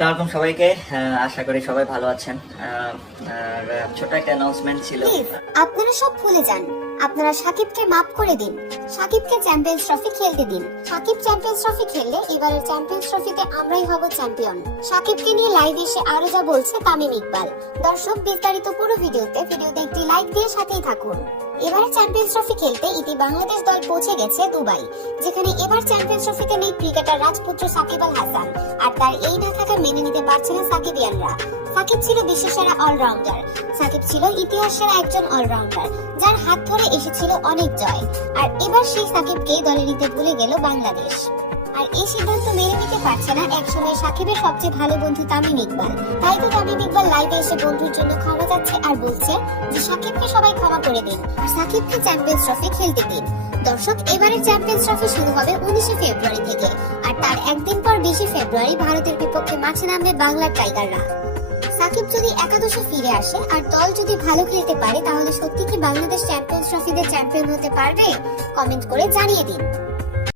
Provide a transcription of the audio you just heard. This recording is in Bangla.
আসসালামু আলাইকুম সবাইকে। আশা করি সবাই ভালো আছেন। আর ছোট একটা অ্যানাউন্সমেন্ট ছিল। আপনারা সব ভুলে যান, আপনারা সাকিবকে মাফ করে দিন। সাকিবকে চ্যাম্পিয়ন্স ট্রফি খেলতে দিন। সাকিব চ্যাম্পিয়ন্স ট্রফি খেললে এবারের চ্যাম্পিয়ন্স ট্রফিতে আমরাই হব চ্যাম্পিয়ন। সাকিবকে নিয়ে লাইভ এসে আরো যা বলছে তামিম ইকবাল। দর্শক বিস্তারিত পুরো ভিডিওতে একটি লাইক দিয়ে সাথেই থাকুন। এবারে চ্যাম্পিয়ন্স ট্রফি খেলতে ইতি বাংলাদেশ দল পৌঁছে গেছে দুবাই, যেখানে এবার চ্যাম্পিয়ন্স ট্রফিতে নেই ক্রিকেটার রাজপুত্র সাকিব আল হাসান। আর তার এই না থাকা মেনে নিতে পারছে না সাকিবিয়ানরা। সাকিব ছিল বিশ্বসেরা অলরাউন্ডার। সাকিব ছিল ইতিহাসের একজন অলরাউন্ডার, যার হাত ধরে এসেছিল অনেক জয়। আর এবার সেই সাকিবকে দলে নিতে ভুলে গেল বাংলাদেশ। আর এই সিদ্ধান্ত মেনে নিতে পারছে না একসময় সাকিবের সবচেয়ে ভালো বন্ধু তামিম ইকবাল। তাই তো তামিম ইকবাল লাইভে এসে বন্ধুর জন্য ক্ষমা যাচ্ছে আর বলছে যে সাকিবকে সবাই ক্ষমা করে দিন আর সাকিবকে চ্যাম্পিয়ন্স ট্রফি খেলতে দিন। দর্শক, এবারের চ্যাম্পিয়ন্স ট্রফি শুরু হবে 19শে ফেব্রুয়ারি থেকে। আর তার একদিন পর 20শে ফেব্রুয়ারি ভারতের বিপক্ষে মাঠে নামবে বাংলার টাইগাররা। সাকিব যদি একাদশে ফিরে আসে আর দল যদি ভালো খেলতে পারে, তাহলে সত্যি কি বাংলাদেশ চ্যাম্পিয়ন্স ট্রফিতে চ্যাম্পিয়ন হতে পারবে? কমেন্ট করে জানিয়ে দিন।